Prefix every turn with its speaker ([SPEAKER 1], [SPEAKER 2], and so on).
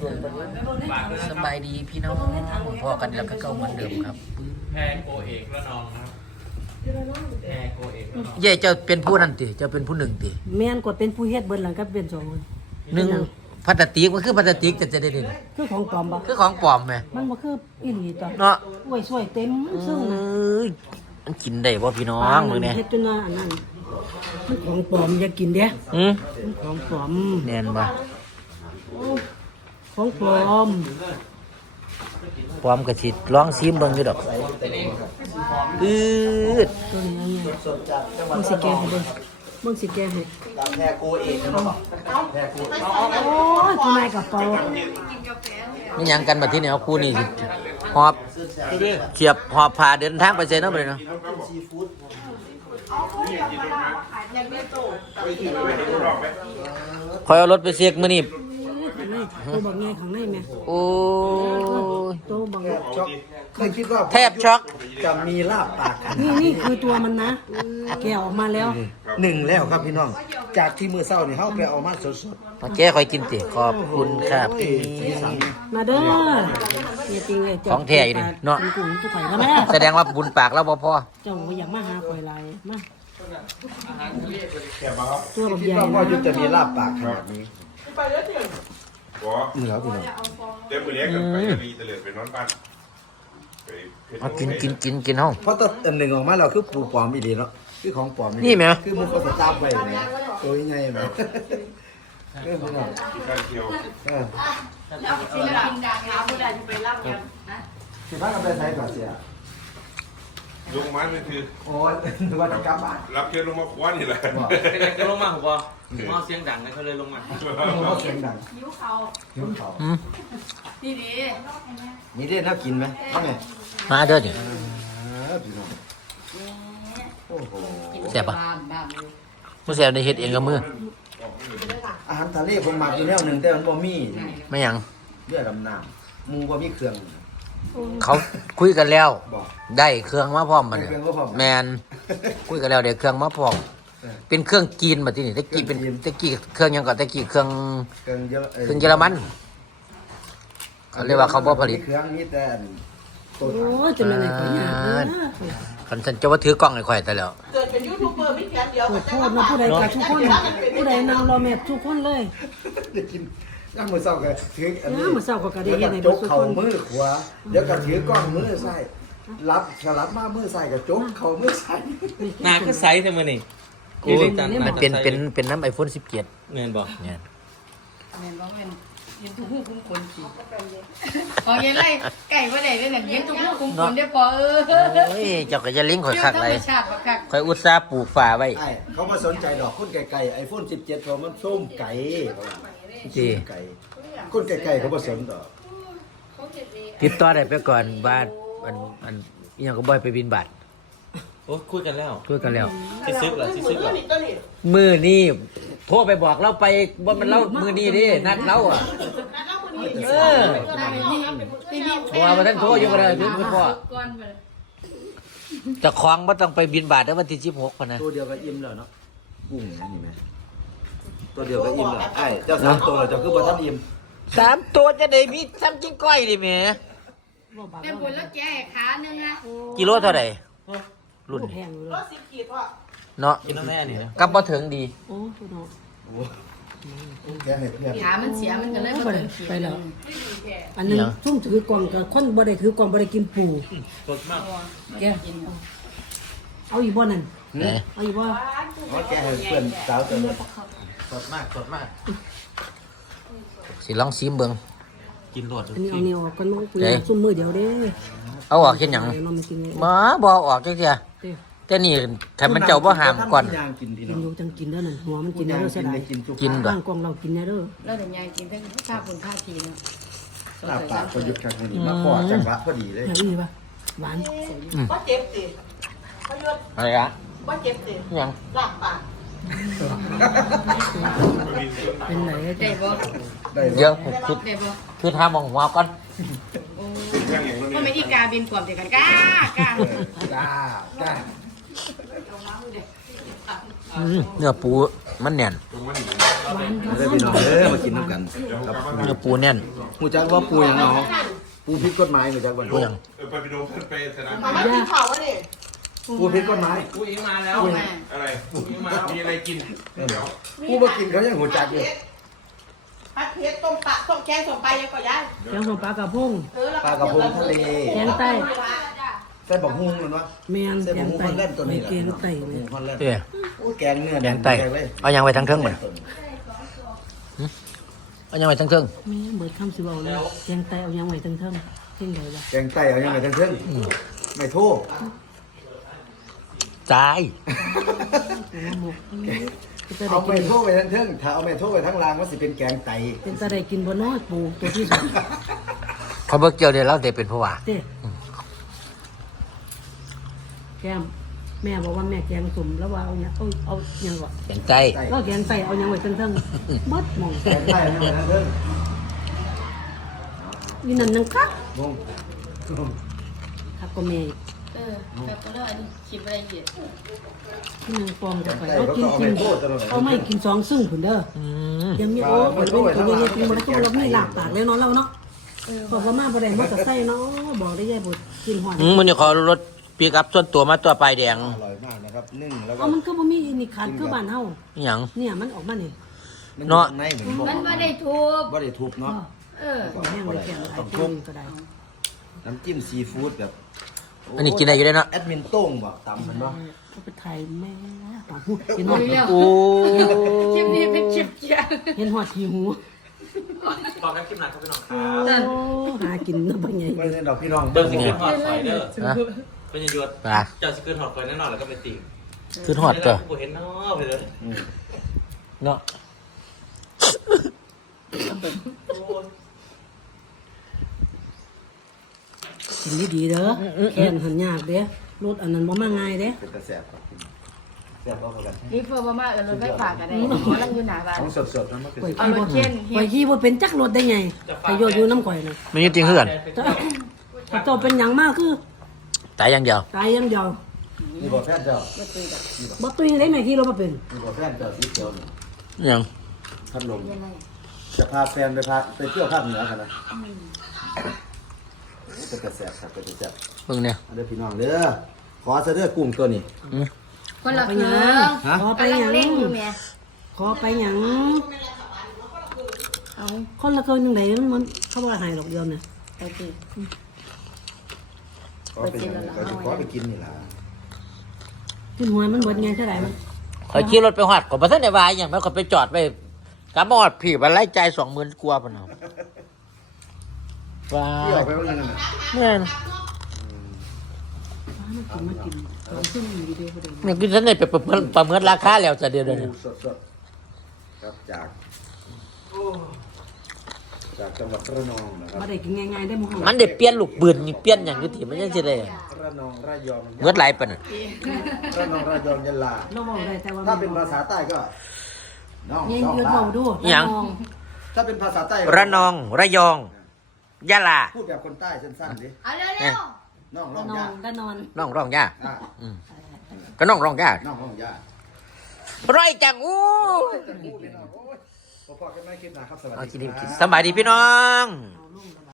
[SPEAKER 1] สบายดีพี่น้องพ่อกันแล้วก็เก่าเหมือนเดิมครับ
[SPEAKER 2] แพรโกเอกละนองครับแพรโกเอกละนอง
[SPEAKER 1] เย่เจ้าเป็นผู้นั่นติเจ้าเป็นผู้หนึ่งติ
[SPEAKER 3] แม่นกดเป็นผู้เฮ็ดเบิ่นหลังก็เป็นสองคน
[SPEAKER 1] หนึ่งพลาสติกมันคือพลาสติกจะได้ดิ
[SPEAKER 3] คือของปลอมบ่
[SPEAKER 1] คือของปลอมไหม
[SPEAKER 3] มันบ่คืออีหลีตัว
[SPEAKER 1] เนาะ
[SPEAKER 3] โอ้ยสวยเต็มซึ่งนะ
[SPEAKER 1] มันกินได้บ่พี่น้องมึงเนี่ย
[SPEAKER 3] เฮ็ดจนว่าอันนั้นมันของปลอมอย่ากินเด้มันของปลอม
[SPEAKER 1] แน่นบ่
[SPEAKER 3] ของปลอม
[SPEAKER 1] ปลอมกระชิดลองซิมเบิ่งอยู่ดอกอืด
[SPEAKER 3] ตัวนี้ไงมึงสิแก้ให้เบิ่งมึงสิแก้ให้
[SPEAKER 4] แพรโกเอกนะบอกแพรโก
[SPEAKER 3] โอ้ยทำไมกับเปา
[SPEAKER 1] นี่หยังกันบัดทีนี้เอาคู่นี่สิหอบเขียบหอบพาเดินทางไปไสเนาะบ่ได้เนาะ
[SPEAKER 4] ซีฟู้ด
[SPEAKER 1] คอยเอารถไปเสียกมื้อนี้
[SPEAKER 3] ตัวบักใหญ่ข้างในแม่
[SPEAKER 1] โอ้ย
[SPEAKER 3] ตัวบัก
[SPEAKER 4] ช็อกเคยคิดว่า
[SPEAKER 1] แทบช็อก
[SPEAKER 4] จะมีลาบปากกัน
[SPEAKER 3] นี่คือตัวมันนะแกะออกมาแล้ว
[SPEAKER 4] หนึ่งแล้วครับพี่น้อง จากที่มือเศร้านี่เขาไปเอามาสด
[SPEAKER 1] มาแก้คอยกินติขอบคุณครับ
[SPEAKER 3] มาเด้อเนี่ยจริงไอ้
[SPEAKER 1] ของแท้อยู่นี่เนาะ
[SPEAKER 3] กุ้งผู้ไข่แล้วแม่
[SPEAKER 1] แสดงว่าบุญปากเราบ่พอ
[SPEAKER 3] เจ้าอยากมาหาข่อยหลายมาตัว
[SPEAKER 4] ๆ
[SPEAKER 3] บัก
[SPEAKER 4] คิด
[SPEAKER 3] ใหญ่
[SPEAKER 4] ว่าพ่อ
[SPEAKER 3] นะ
[SPEAKER 4] ยุทธจะมีลาบปากขนาดนี้
[SPEAKER 5] บ่
[SPEAKER 4] เหนือพี่น้อง
[SPEAKER 5] เดี๋ยวมื้อนี้กันไปรีตะเลิดไปนอนบ้านไปเพชร
[SPEAKER 1] เอากินเฮา
[SPEAKER 4] เพราะตัวอันหนึ่งออกมาเราคือปูปลอมอีดีเนาะคือของปลอม
[SPEAKER 1] นี่แหม
[SPEAKER 4] คือมันก็สตาร์ฟไว้นะตัวยังไงไหมพี่น้อง
[SPEAKER 5] ที่การเที่ยว
[SPEAKER 4] สิพากันไปใช้ก่อนเสีย
[SPEAKER 5] ลงมานี่คือ
[SPEAKER 4] โอ้ยนึกว่าจะกลับบ้าน
[SPEAKER 5] รับเชิญลงมาคว้านี่แหละ
[SPEAKER 2] เป็นไงก็ลงมาผมบอกว่าเสียงดังนะเขาเลยลงมา
[SPEAKER 4] เพราะเสียงดังหิวเขา
[SPEAKER 1] อืม
[SPEAKER 4] มีเล่นน่ากินไหมว่าไง
[SPEAKER 1] มาเด้อดิ
[SPEAKER 4] พี่น้องโอ้โห
[SPEAKER 1] แซ่บปะบ่แซ่บได้เฮ็ดเองกับมือ
[SPEAKER 4] อาหารทะเลผมมักอยู่แนวหนึ่งแต่มันบ่มี
[SPEAKER 1] ไม่หยัง
[SPEAKER 4] เลือดดำน้ำหมูบ่มีเครื่อง
[SPEAKER 1] เขาคุยกันแล้ว
[SPEAKER 4] บอก
[SPEAKER 1] ได้เครื่องมาพร้อมบัดนี้
[SPEAKER 4] ได้เครื่องมาพร้อม
[SPEAKER 1] แมนคุยกันแล้วได้เครื่องมาพร้อม
[SPEAKER 4] เออ
[SPEAKER 1] เป็นเครื่องจีนบัดนี้ตะกี้เป็น
[SPEAKER 4] เครื่องจีน
[SPEAKER 1] ตะกี้เครื่องหยังก่อนตะกี้เครื่อง
[SPEAKER 4] เครื่องเยอะ
[SPEAKER 1] เครื่องเยอรมันเขาเรียกว่าเขาบ่ผลิต
[SPEAKER 4] เครื่องนี้แต่ตัว
[SPEAKER 3] โอ้ยจะเป็นอะไรข่อยอยากนะ
[SPEAKER 1] คันฉันจะว่าถือกล้องให้ข่อยแต่แล้ว
[SPEAKER 6] เกิดเป็นยูทูบเบอร์ไม่แค่เดียว
[SPEAKER 3] ปวดพูดนะผู้ใดกับทุกคนผู้ใดนำเราแมบทุกคนเลย
[SPEAKER 4] ได้กินน้ำมือเศร้าก็ถืออันนี้
[SPEAKER 3] น้ำมื้อเช้าก็ได้
[SPEAKER 4] เดี๋ยว
[SPEAKER 3] เฮ็
[SPEAKER 4] ก็
[SPEAKER 3] ดให้
[SPEAKER 4] จ
[SPEAKER 3] เบิดทุก
[SPEAKER 4] กเข่า
[SPEAKER 3] คน
[SPEAKER 4] มือขวาเดี๋ยวก็ถือกล้องมือซ้ายรับสลับมามือซ้ายก็จกเข่ามือซ้าย
[SPEAKER 2] หนาก็ไซส์แต่มือนี่
[SPEAKER 1] โอ้ยมันเป็นน้ำ iPhone 17
[SPEAKER 2] เงินบอก
[SPEAKER 1] เนี่ย
[SPEAKER 7] แม่นบ่แม่นเห็นทุกผู้คุ้มคนสิพอเห็นไรไก่บ่ได้เลยน่ะเห็นทุกผู้คุ้มคนได้พอ
[SPEAKER 1] โอ้ยเจ้าก็จะลิงข่อย
[SPEAKER 7] อยู่
[SPEAKER 1] คัก
[SPEAKER 7] ธร
[SPEAKER 1] เล
[SPEAKER 7] รม
[SPEAKER 1] ย
[SPEAKER 7] ชาติบักคัก
[SPEAKER 1] ข่อยอุตส่าห์ปลูกฝ่าไว้
[SPEAKER 4] ไอ้เขามาสนใจดอกคนไก่ไอโฟน17เพราะมันส้มไก่
[SPEAKER 1] จี
[SPEAKER 4] ไก่คนไก่เขามาสนดอก
[SPEAKER 1] ติดต่อได้ไปก่อนบาทอันอีหยังก็บ่ให้ไปบินบาท
[SPEAKER 2] โอ้คุยกันแล้ว
[SPEAKER 1] คุยกันแล้ว
[SPEAKER 2] ที่ซึกเหรอที่ซึกเหรอ
[SPEAKER 6] ตัวนี้
[SPEAKER 1] มือนี่โทรไปบอกเราไปบ่มันเรามือนี่ดินัดเราอ่ะเออ
[SPEAKER 7] ทีนี้
[SPEAKER 1] เพราะว่าวันนั้นโทรอยู่ก็ได้ถึงพ่อ
[SPEAKER 7] ก่อนบ่
[SPEAKER 1] จะคล้องบ่ต้องไปบินบาทในวันที่16พุ่นนะ
[SPEAKER 4] ตัวเดียวก็อิ่มแล้วเนาะกุ้งนี่ไหมตัวเดียวก็อิ่มแล้วไอ้เจ้าสามตัวเจ้าคือบ่ทันอิ่ม
[SPEAKER 1] 3ตัวจะได้มีซ้ำจิ้งก้อยดิแหม่
[SPEAKER 7] แต่ผลแล้วแก่ขานึงอ่ะ
[SPEAKER 1] กิโลเท่าใดรุ่น
[SPEAKER 3] แพงเลย
[SPEAKER 6] รถสิบขีดว่ะ
[SPEAKER 1] เนาะ
[SPEAKER 2] กินน้ำแน่นี่นะ
[SPEAKER 1] กับบ่ถึงดี
[SPEAKER 3] โอ้พี่น้อง
[SPEAKER 4] แกให้เพื่อน
[SPEAKER 7] ขามันเสียมันก็เลยบ่
[SPEAKER 3] บ่
[SPEAKER 7] ได้
[SPEAKER 3] ได้ไปแล้วอันนั้นซุ่มถือกล่องกับคนบ่ได้ถือกล่องบ่ได้กินปู
[SPEAKER 2] สดมาก
[SPEAKER 3] แกเอาอีกบ่นั่น
[SPEAKER 1] แหม
[SPEAKER 3] เอาอีกบ่
[SPEAKER 4] อ๋อแกให้เพื่อนสาวตัวนี้
[SPEAKER 2] สดมากสดมาก
[SPEAKER 1] สิลองซิมเบิ่ง
[SPEAKER 2] กินโหลด
[SPEAKER 3] อันนี้เอานี่ออกกันกูอยากซุ่มมือเดียวเด้
[SPEAKER 1] เอาออกเฮ็ดหยัง
[SPEAKER 3] เดี๋ยวน้องไม่กินเลย
[SPEAKER 1] บ่บ่เอาออกจักเที่ย
[SPEAKER 3] เด้อ
[SPEAKER 1] แต่นี่คันมันเจ้าบ่ห้ามก่อน
[SPEAKER 4] ย่างกินพี่
[SPEAKER 3] กิ
[SPEAKER 4] น้
[SPEAKER 3] น
[SPEAKER 4] อง
[SPEAKER 3] อยู่จังกินเด้อนั่นหัวมันกินได้เด้อเสียดาย
[SPEAKER 4] กินทุก
[SPEAKER 1] กินด้ว
[SPEAKER 3] ข้าย งกล่องเรากินได้เด้อ
[SPEAKER 7] แล้วเดี๋ยวยายกินทั้งข้าวคนข้าวทีเนาะ
[SPEAKER 4] ลาบปากประยุทธ์กันนี่มาพอจังหวะพอดีเลย
[SPEAKER 3] อยากอีกป่ะหวาน
[SPEAKER 6] ว่าเจ็บสิพยศ
[SPEAKER 1] อะไรอะ
[SPEAKER 6] ว่าเจ็บสิ
[SPEAKER 1] หยัง
[SPEAKER 6] หลับปาก
[SPEAKER 3] เป็นไหน
[SPEAKER 7] ได้บ่
[SPEAKER 4] ได้
[SPEAKER 1] เดี๋ยวคือ
[SPEAKER 7] ได้บ่
[SPEAKER 1] คือทามองหัวก่อน
[SPEAKER 7] โอ้ก็ไม่ที่กาบินกวมเดียวกันกา
[SPEAKER 4] จ้าจ้า
[SPEAKER 1] เนื้อปูมันแน่น
[SPEAKER 5] ตรงมัน
[SPEAKER 3] หวาน
[SPEAKER 4] มาได้พี่น้องมากินน้ำกันครับ
[SPEAKER 1] เนื้อปูแน่น
[SPEAKER 4] หูจักว่าปูยังเนาะปูผิดกฎหมายหูจักว่า
[SPEAKER 1] ปูหยัง
[SPEAKER 5] ไปดูเพื่อนไปชนะ
[SPEAKER 6] มากินข้าววะนี่
[SPEAKER 4] ปูผิดกฎหมาย
[SPEAKER 2] กูอิงมาแล้ว
[SPEAKER 5] อะไร
[SPEAKER 2] กูอิงมามีอะไรกินเดี๋ยว
[SPEAKER 4] ปูมากินเขายังหูจักอยู่
[SPEAKER 6] ผัดเผ็ดต้มปลาต้มแกงส้มปลายังก็ย้าย
[SPEAKER 3] แกงส้มปลากระพง
[SPEAKER 4] ปลากระพงทะเล
[SPEAKER 3] แกงไต้
[SPEAKER 4] ใส่บักฮุ้งมันวะ
[SPEAKER 3] แมน
[SPEAKER 4] ใส่
[SPEAKER 3] แก
[SPEAKER 4] บัก
[SPEAKER 3] ง
[SPEAKER 4] ฮุ้ง
[SPEAKER 3] ไต้
[SPEAKER 4] ฮอลแลนด์ตัวนี้แหละ
[SPEAKER 3] แกงไต้
[SPEAKER 4] บัก
[SPEAKER 3] เล
[SPEAKER 4] ฮุ้
[SPEAKER 3] ย
[SPEAKER 4] งฮอลแลนด์
[SPEAKER 1] เด้อ
[SPEAKER 4] โอ้แกงเนื้อ
[SPEAKER 1] แกงไต้เอายังไว้ทั้งเทิงบ่เอายังไว้ทั้งเทิง
[SPEAKER 3] แม่เบิดคำสิเว้าเลยแกงไต้เอายังไว้เทิงๆเทิงใดล่ะ
[SPEAKER 4] แกงไต้เอายังไงทั้งเทิงไม่โทษ
[SPEAKER 1] ตาย
[SPEAKER 3] ตัวหมกจะได้
[SPEAKER 4] เอา
[SPEAKER 3] กิ
[SPEAKER 4] ไม่
[SPEAKER 3] น
[SPEAKER 4] โทษไปทั้งเทิงถ้าเอาไม่โทษไปทั้งรางว่าสิเป็นแกงไต้
[SPEAKER 3] เป็นจะได้กินบ่น้อยปูตัวที่สุด
[SPEAKER 1] เขาเบิกเกี่ยวเดี๋ยวเราได้เป็นผู้ว่า
[SPEAKER 3] เด้แก้มแม่บอกว่าแม่แกงสุ่มแล้วว่าเอาเนี่ยเอายังก่อน
[SPEAKER 1] แกงไต้
[SPEAKER 3] ก็แกงใส่เอายังไว้เทิงๆมัดหมอง
[SPEAKER 4] แกงไต้เอายังไงทั้งเทิง
[SPEAKER 3] นี่นั่นนังคัก
[SPEAKER 4] งง
[SPEAKER 3] คักก็แม่
[SPEAKER 7] แบบก็เลยอันนี้คิดอะไรเยอะ
[SPEAKER 3] ที่นางฟองจะไปเอากินเอาไม่กินสองซึ่งผุนเด้อ
[SPEAKER 1] อืม
[SPEAKER 3] ยังมีโอ้เป็นตัวยังกินบ่ได้ตัวเราไม่หลับปากเลยเนาะเราเนาะบอกว่ามาบ่ได้มาแต่ใส่เนาะบอกได้แย่บ่กินหอด
[SPEAKER 1] มื้อนี้ขอรถปีกับส่วนตัวมาตัวปลายแดง
[SPEAKER 4] อร่อยมากนะครับนึ่งแล้วก็
[SPEAKER 3] เอามันก็บ่มีนี่ขาดคือบ้านเฮา
[SPEAKER 1] อิหยัง
[SPEAKER 3] เนี่ยมันออกมานี่
[SPEAKER 1] เนาะ
[SPEAKER 4] ในเหมือนบอก
[SPEAKER 7] มันไม่ได้ทุบ
[SPEAKER 4] บ่ได้ทุบเนาะ
[SPEAKER 3] ก็แห้งไว้แกงไอ้กินก็ได้
[SPEAKER 4] น้ำจิ้มซีฟู้ดแบบ
[SPEAKER 1] อันนี้กินได้อยู่ได้เนาะ
[SPEAKER 4] แอดมินโต้งบอกตำมันเนาะ
[SPEAKER 3] ก็ไปถ่ายแม่ปากหูเห็นหอด
[SPEAKER 1] โอ้
[SPEAKER 7] คลิปนี้เป็นคลิปเจีย
[SPEAKER 3] เห็นหอดทีหู
[SPEAKER 2] บอกกันคลิปหนักครับพี่น้องค
[SPEAKER 3] โอ้
[SPEAKER 2] รับ
[SPEAKER 3] หากินน้ำบ่ใหญ่
[SPEAKER 4] ไม่ใช่ดอกพี่น้อง
[SPEAKER 2] เบิ้งสิเกินหอดไฟเดอร์
[SPEAKER 1] ฮะ
[SPEAKER 2] เป็นยังยวด
[SPEAKER 1] ปลา
[SPEAKER 2] เจ้าสิเกินหอดไฟแน่นอนแล้วก็เป็นติ่ง
[SPEAKER 1] คือทอดตัว
[SPEAKER 2] กูเห็นเนาะไปเลย
[SPEAKER 1] เนาะ
[SPEAKER 3] กินดีๆเด้อแค่นหันยากเด้รถอันนั้นบ่มาง่ายเด้
[SPEAKER 4] เป็นตะแสบครับแสบก็กัน
[SPEAKER 7] นี่เพื่อมาเออรถไฟฝากกันได้หมอลังอยู่หนาบ้าน
[SPEAKER 4] ต้องสดๆนะมันเป็น
[SPEAKER 3] ข่อย
[SPEAKER 7] เอา
[SPEAKER 3] ขี้
[SPEAKER 7] ร
[SPEAKER 3] บ่
[SPEAKER 7] ถเข็น
[SPEAKER 3] ข่อยขี้บ่เป็นจักรถได้ไงไปโยอยู่น้ำข่อยน่ะ
[SPEAKER 1] มันจริงคือกัน
[SPEAKER 3] ถ้าโตเป็นหยังมากคือ
[SPEAKER 1] ตายอย่างเดียว
[SPEAKER 3] ตายอย่างเดียว
[SPEAKER 4] นี่บอกแฟนเจ้า
[SPEAKER 3] บ่ตุ้ยได้แม่ขี้รถบ่เป็น
[SPEAKER 4] นี่บอกแฟนเจ้าสีเขียวนี่
[SPEAKER 1] อิหยัง
[SPEAKER 4] พัดลมจะพาแฟนไปเที่ยวภาคเหนือกันนะเป็นตะแสบครับเป็นตะแสบ
[SPEAKER 1] เบิ่งเนี่ย
[SPEAKER 4] อันเด้อพี่น้องเด้อขอซะเด้อกุ้งตัวนี้
[SPEAKER 1] อืม
[SPEAKER 7] คนละ
[SPEAKER 3] ไป
[SPEAKER 7] เค
[SPEAKER 3] ห
[SPEAKER 7] รื่
[SPEAKER 3] ยั
[SPEAKER 7] อง
[SPEAKER 3] งขอไป
[SPEAKER 7] กำลั
[SPEAKER 3] ห
[SPEAKER 7] ง
[SPEAKER 3] ยัง
[SPEAKER 7] เล่นอยู่แม่
[SPEAKER 3] ขอไปหยังเอาคนละเกินจังไดมันเขาบ่ให้ดอกเดียวน่ะ
[SPEAKER 7] ไปสิ
[SPEAKER 4] ขอไปอย่างก็จะขอไปกินนี่ล่ะ
[SPEAKER 3] กินหวยมันเบิดไงเท่าไหร่มัน
[SPEAKER 1] ขอยขี่รถไปฮอดก็บ่ทันได้ว่าอิหยังแม่ขอยไปจอดไว้กลับมาฮอดพี่บ่ไล่จ่าย 20,000 กว่าพุ่นเนาะว้า
[SPEAKER 4] ที่ออกไปว่าอย่างนั้นน่ะ
[SPEAKER 1] แม่น
[SPEAKER 3] มากินตอนซึ่งอยู่ดีๆบ่ได้
[SPEAKER 1] นี่คือฉันได้ไปประเมินราคาแล้วจะเดียวเดี๋ยวนี้
[SPEAKER 4] สดๆครับจากจังหวัดระนองนะครั
[SPEAKER 3] บ่
[SPEAKER 4] บ
[SPEAKER 3] ได้กินง่ายๆได้หมู่เฮา
[SPEAKER 1] มันได้เปลี่ยนลูกปืนนี่เปลี่ยนหยังอยู่ที่มันยังสิได้
[SPEAKER 4] ระนองระยอง
[SPEAKER 1] เงิดหลายปานน่ะ
[SPEAKER 4] ระนองระยองยะลา
[SPEAKER 3] เราเว้าได้แต่ว่า
[SPEAKER 4] ถ้าเป็นภาษาใต้ก็น้อง
[SPEAKER 3] ยัง
[SPEAKER 4] สอง
[SPEAKER 3] ยืน
[SPEAKER 4] ลา
[SPEAKER 3] เว้าดู
[SPEAKER 4] ถ้าเป็นภาษาใต้
[SPEAKER 1] ระนองระยองยะลา
[SPEAKER 4] พูดแบบคนใต้สั้นๆดิ
[SPEAKER 7] เอาเร็ว
[SPEAKER 4] น้องร้
[SPEAKER 3] ก็
[SPEAKER 4] อง
[SPEAKER 3] นอย
[SPEAKER 4] าน
[SPEAKER 3] ก็นอน
[SPEAKER 1] น้องร้องย่า
[SPEAKER 4] อ่า
[SPEAKER 1] ก็น้องร้องย่า
[SPEAKER 4] น้องร้องยา
[SPEAKER 1] ร้อยจังอู้
[SPEAKER 4] พูดพี่น้องโอ้ยพอๆกันไม่คิดนะครับสวัส
[SPEAKER 1] เอา
[SPEAKER 4] ดี
[SPEAKER 1] คิดดี
[SPEAKER 4] ครับ
[SPEAKER 1] สบายดีพี่น้อง